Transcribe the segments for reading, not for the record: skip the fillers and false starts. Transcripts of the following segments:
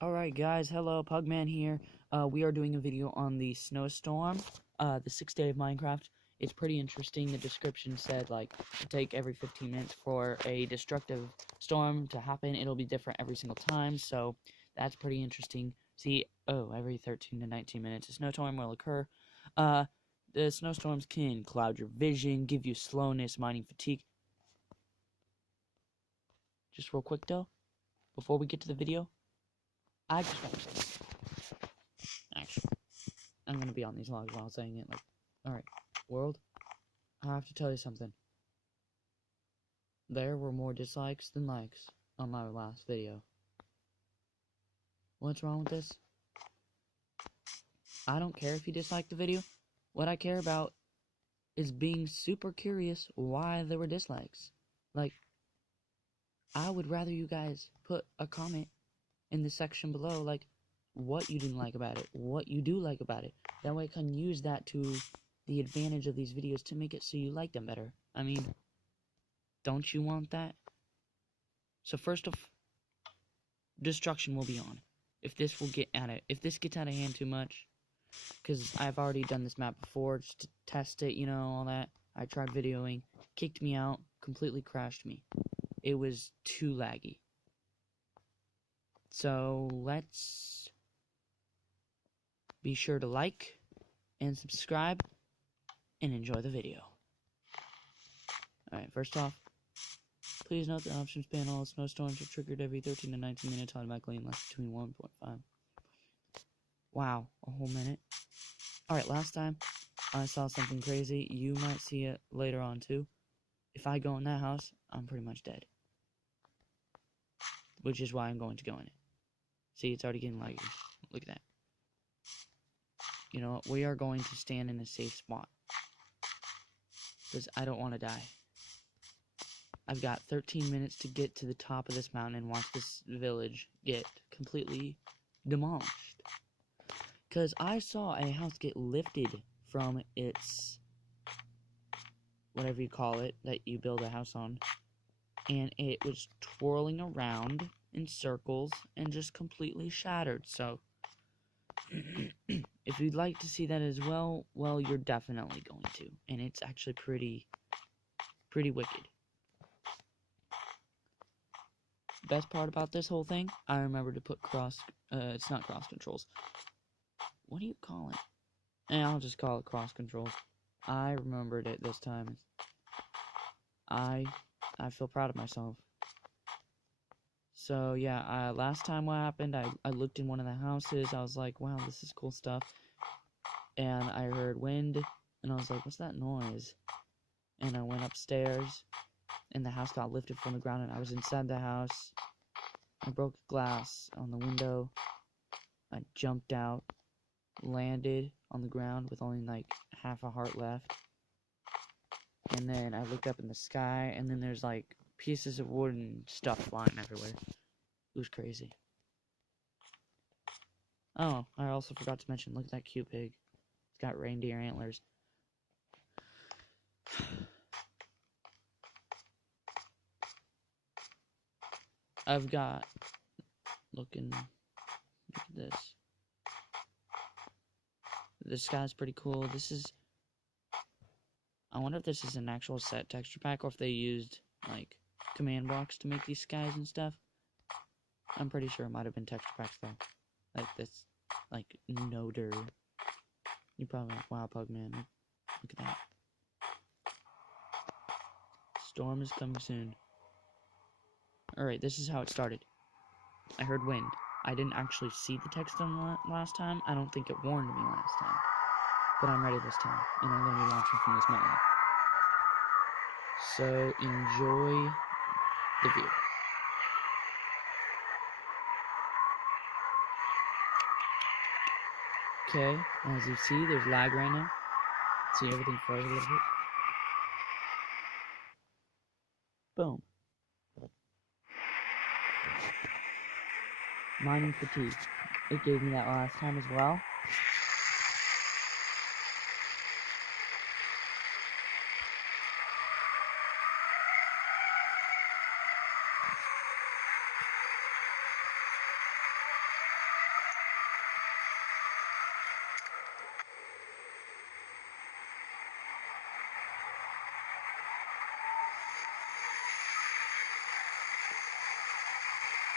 Alright guys, hello, Pugman here. We are doing a video on the Snowstorm, the 6th day of Minecraft. It's pretty interesting. The description said, like, to take every 15 minutes for a destructive storm to happen. It'll be different every single time, so that's pretty interesting. See, every 13 to 19 minutes a snowstorm will occur. The snowstorms can cloud your vision, give you slowness, mining fatigue. Just real quick though, before we get to the video, I just want to say, actually, I'm going to be on these logs while saying it, like, alright, world, I have to tell you something. There were more dislikes than likes on my last video. What's wrong with this? I don't care if you dislike the video. What I care about is being super curious why there were dislikes. Like, I would rather you guys put a comment in the section below, like, what you didn't like about it, what you do like about it. That way I can use that to the advantage of these videos to make it so you like them better. I mean, don't you want that? So first off, destruction will be on. If this gets out of hand too much, because I've already done this map before just to test it, you know, all that. I tried videoing, kicked me out, completely crashed me. It was too laggy. So let's be sure to like and subscribe and enjoy the video. Alright, first off, please note the options panel. Snowstorms are triggered every 13 to 19 minutes automatically and last between 1.5. Wow, a whole minute. Alright, last time I saw something crazy. You might see it later on too. If I go in that house, I'm pretty much dead. Which is why I'm going to go in it. See, it's already getting laggy. Look at that. You know what? We are going to stand in a safe spot. Because I don't want to die. I've got 13 minutes to get to the top of this mountain and watch this village get completely demolished. Because I saw a house get lifted from its, whatever you call it, that you build a house on. And it was twirling around in circles and just completely shattered. So, if you'd like to see that as well, you're definitely going to. And it's actually pretty wicked. Best part about this whole thing, I remember to put it's not cross controls. What do you call it? I'll just call it cross controls. I remembered it this time. I feel proud of myself. So yeah, last time what happened, I looked in one of the houses, I was like, wow, this is cool stuff. And I heard wind, and I was like, what's that noise? And I went upstairs, and the house got lifted from the ground, and I was inside the house. I broke glass on the window. I jumped out, landed on the ground with only like half a heart left. And then I looked up in the sky, and then there's like pieces of wood and stuff flying everywhere. It was crazy. Oh, I also forgot to mention, look at that cute pig. It's got reindeer antlers. I've got, look at this. The sky's pretty cool. This is, I wonder if this is an actual set texture pack or if they used, like, command blocks to make these skies and stuff. I'm pretty sure it might have been texture packs, though. Like this, like, no-der. You're probably like, wow, Pugman, look at that. Storm is coming soon. Alright, this is how it started. I heard wind. I didn't actually see the text on last time. I don't think it warned me last time. But I'm ready this time, and I'm going to be launching from this mountain. So, enjoy the view. Okay, as you see, there's lag right now. See, everything froze a little bit. Boom. Mining fatigue. It gave me that last time as well.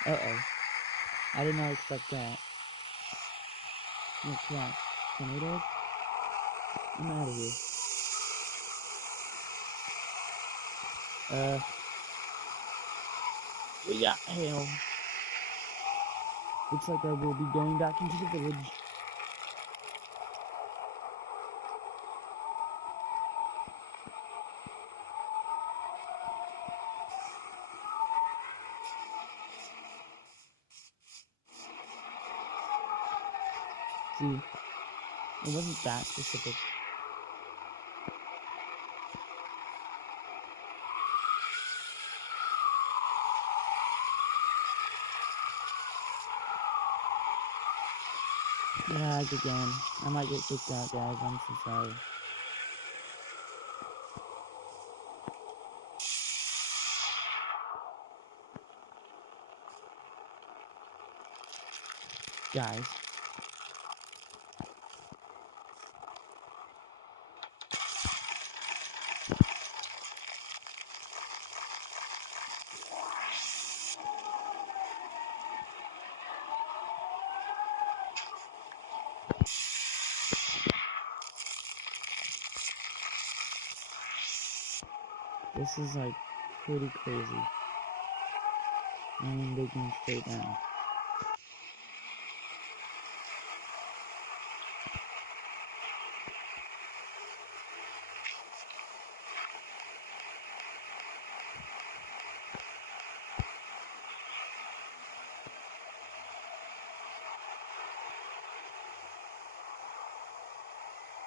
Uh-oh. I did not expect that. Oh crap. Tornadoes? I'm out of here. We got hail. Looks like I will be going back into the village. See, it wasn't that specific. Lag again. I might get kicked out, guys. I'm so sorry. Guys. This is like pretty crazy. I am digging straight down.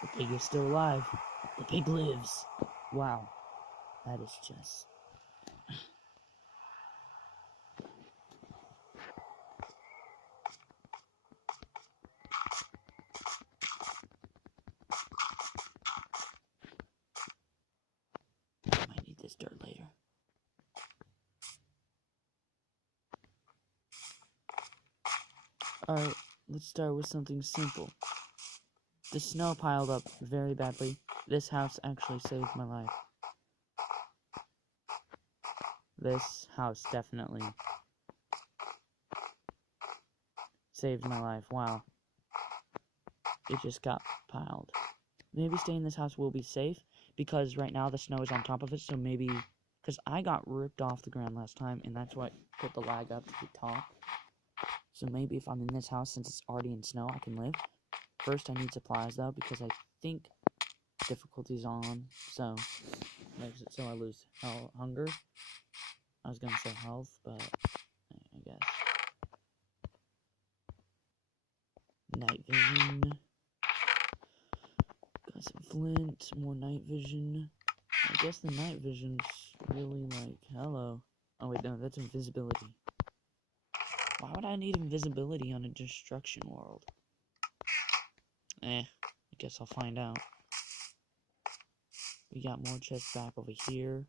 The pig is still alive. The pig lives. Wow. That is just... I might need this dirt later. Alright, let's start with something simple. The snow piled up very badly. This house actually saved my life. This house definitely saved my life. Wow. It just got piled. Maybe staying in this house will be safe, because right now the snow is on top of it, so maybe... Because I got ripped off the ground last time, and that's what put the lag up to the top. So maybe if I'm in this house, since it's already in snow, I can live. First, I need supplies, though, because I think difficulty's on, so... Makes it so I lose hunger. I was gonna say health, but... I guess. Night vision. Got some flint, more night vision. I guess the night vision's really like, hello. Oh wait, no, that's invisibility. Why would I need invisibility on a destruction world? I guess I'll find out. We got more chests back over here.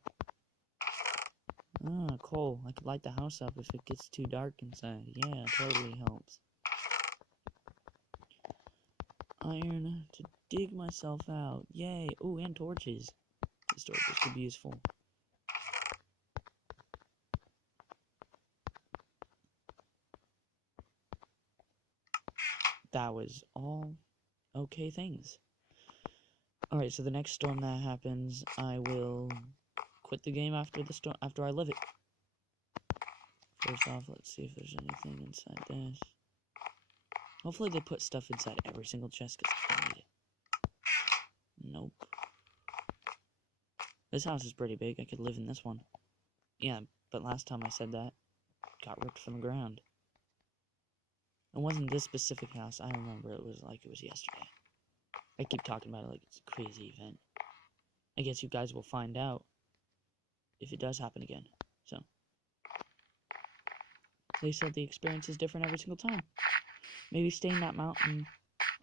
Ah, coal. I could light the house up if it gets too dark inside. Yeah, totally helps. Iron to dig myself out. Yay. Ooh, and torches. These torches could be useful. That was all okay things. Alright, so the next storm that happens, I will quit the game after the storm, after I live it. First off, let's see if there's anything inside this. Hopefully they put stuff inside every single chest, because I need it. Nope. This house is pretty big. I could live in this one. Yeah, but last time I said that, got ripped from the ground. It wasn't this specific house. I remember it was like it was yesterday. I keep talking about it like it's a crazy event. I guess you guys will find out if it does happen again. So, they said the experience is different every single time. Maybe staying that mountain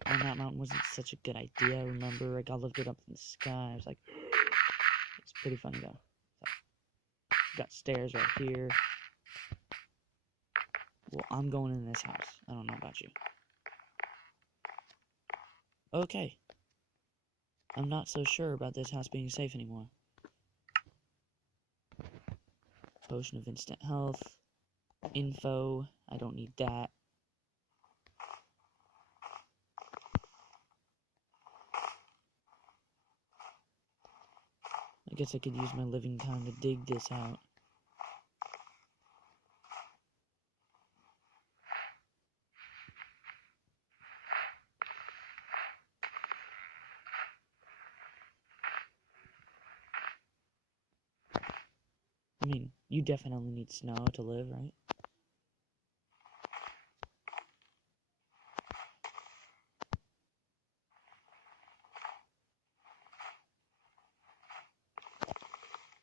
on that mountain wasn't such a good idea. I remember I got lifted up in the sky. I was like, it's pretty funny though. So, got stairs right here. Well, I'm going in this house. I don't know about you. Okay. I'm not so sure about this house being safe anymore. Potion of instant health. info. I don't need that. I guess I could use my living time to dig this out. I mean, you definitely need snow to live, right?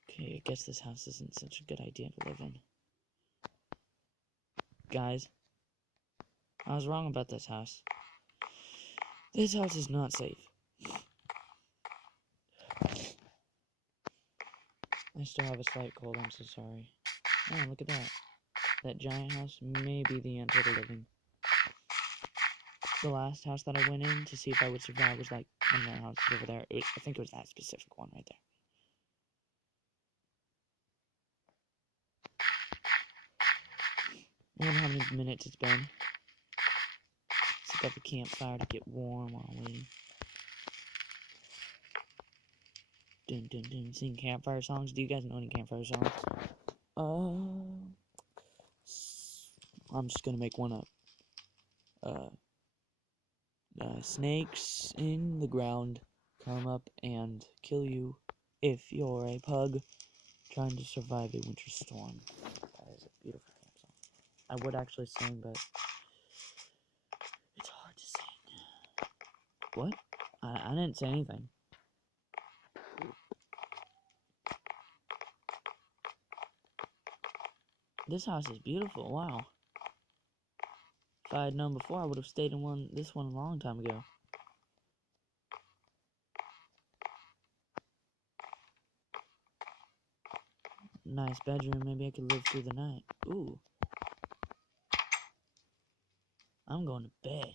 Okay, I guess this house isn't such a good idea to live in. Guys, I was wrong about this house. This house is not safe. I still have a slight cold, I'm so sorry. Oh, look at that. That giant house may be the answer to living. The last house that I went in to see if I would survive was like one of the houses over there. I think it was that specific one right there. I wonder how many minutes it's been. Set up a campfire to get warm while waiting. Dun dun dun. Sing campfire songs. Do you guys know any campfire songs? I'm just gonna make one up. Snakes in the ground come up and kill you if you're a pug trying to survive a winter storm. That is a beautiful camp song. I would actually sing, but it's hard to sing. What? I didn't say anything. This house is beautiful. Wow. If I had known before, I would have stayed in this one a long time ago. Nice bedroom. Maybe I could live through the night. Ooh. I'm going to bed.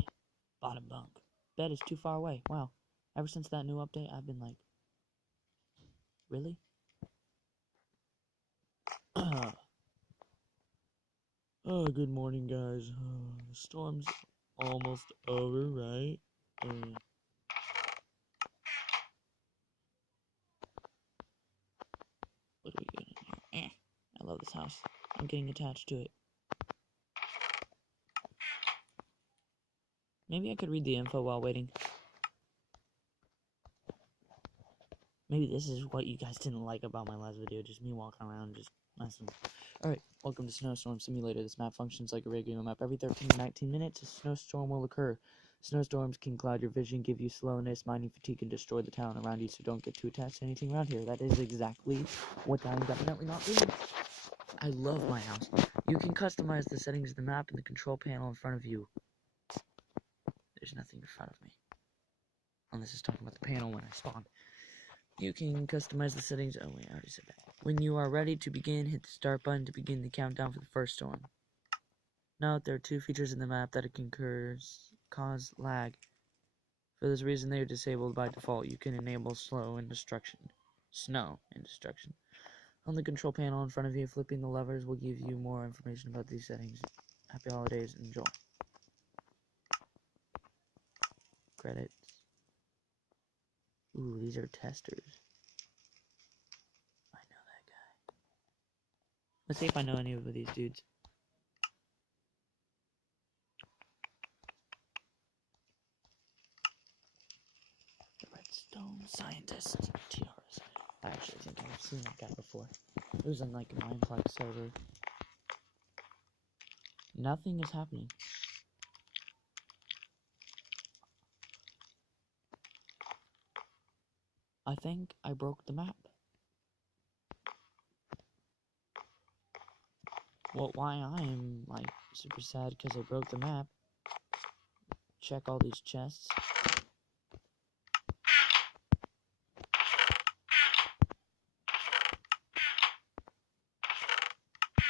Bottom bunk. Bed is too far away. Wow. Ever since that new update, I've been like, really? Oh, good morning, guys. The storm's almost over, right? What are we doing in here? I love this house. I'm getting attached to it. Maybe I could read the info while waiting. Maybe this is what you guys didn't like about my last video, just me walking around, just messing. Alright, welcome to Snowstorm Simulator. This map functions like a regular map. Every 13 to 19 minutes, a snowstorm will occur. Snowstorms can cloud your vision, give you slowness, mining fatigue, and destroy the town around you, so don't get too attached to anything around here. That is exactly what I'm definitely not doing. I love my house. You can customize the settings of the map in the control panel in front of you. There's nothing in front of me. Unless it's talking about the panel when I spawn. You can customize the settings. Oh wait, I already said that. When you are ready to begin, hit the start button to begin the countdown for the first storm. Note there are two features in the map that can cause lag. For this reason, they are disabled by default. You can enable snow and destruction. On the control panel in front of you, flipping the levers will give you more information about these settings. Happy holidays and enjoy. Credits. Ooh, these are testers. I know that guy. Let's see if I know any of these dudes. The Redstone Scientist. TRS. I actually think I've seen that guy before. It was on like a Mineplex server. Nothing is happening. I think I broke the map. Well, why I am like super sad because I broke the map. Check all these chests.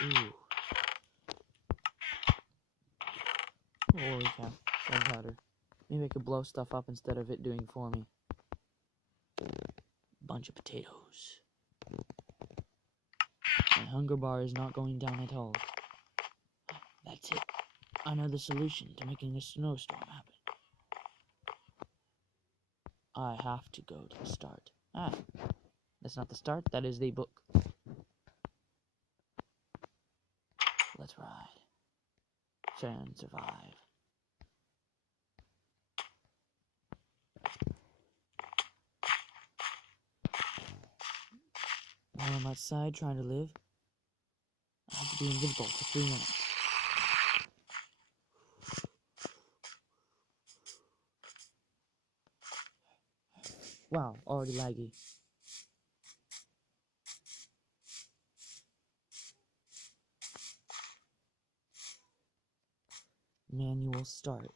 Ooh. Holy cow. Gunpowder. Maybe I could blow stuff up instead of it doing for me. Bunch of potatoes. My hunger bar is not going down at all. That's it. I know the solution to making a snowstorm happen. I have to go to the start. Ah, that's not the start, that is the book. Let's ride. Try and survive. While I'm outside trying to live, I have to be invisible for 3 minutes. Wow, already laggy. Manual start.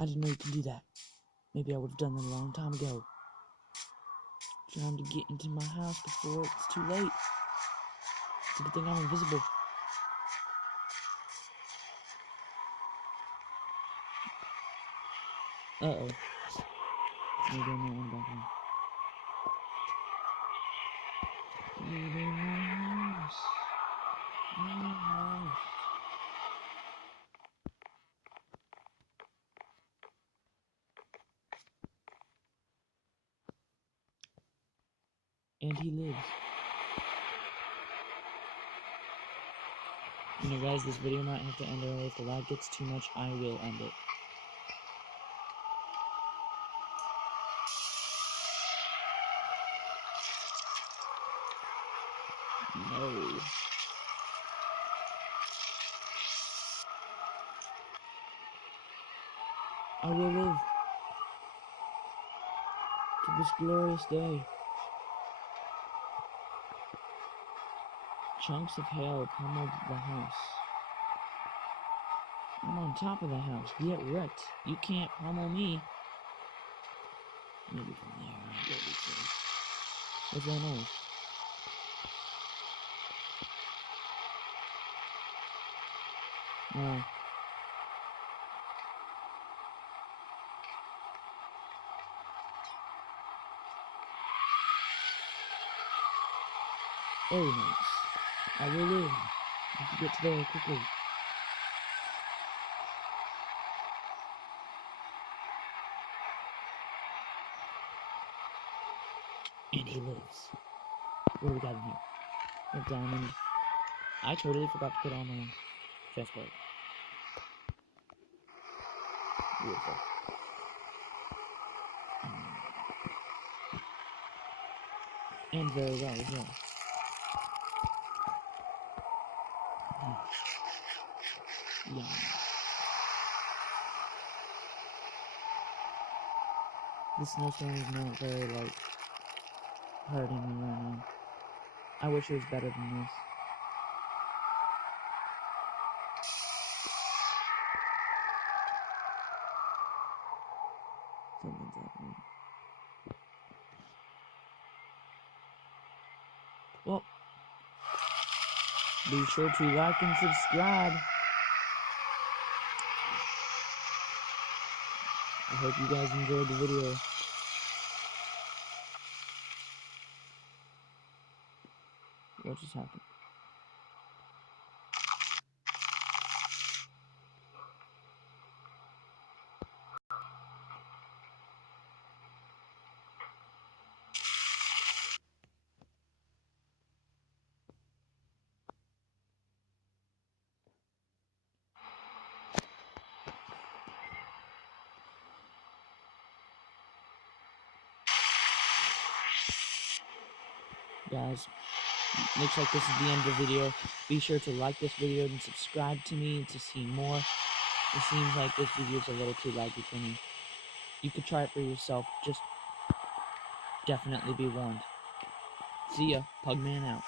I didn't know you could do that. Maybe I would have done that a long time ago. Trying to get into my house before it's too late. It's a good thing I'm invisible. Uh-oh. Maybe I might want to back in. Leaving my house. My house. And he lives. You know, guys, this video might have to end early. If the lag gets too much, I will end it. No. I will live to this glorious day. Chunks of hail pummeled the house. I'm on top of the house. Get wrecked. You can't pummel me. Maybe from there I'll be safe. What's that noise? No. Oh, nice. I will live. I have to get to there quickly. And he lives. What do we got in here? A diamond. I totally forgot to put on my chest plate. Beautiful. And very well as well. Yum. This snowstorm is not very, like, hurting me right now. I wish it was better than this. Something's happening. Well, be sure to like and subscribe. I hope you guys enjoyed the video. What just happened? Guys, looks like this is the end of the video. Be sure to like this video and subscribe to me to see more. It seems like this video is a little too laggy for me. You could try it for yourself, just definitely be warned. See ya, Pugman out.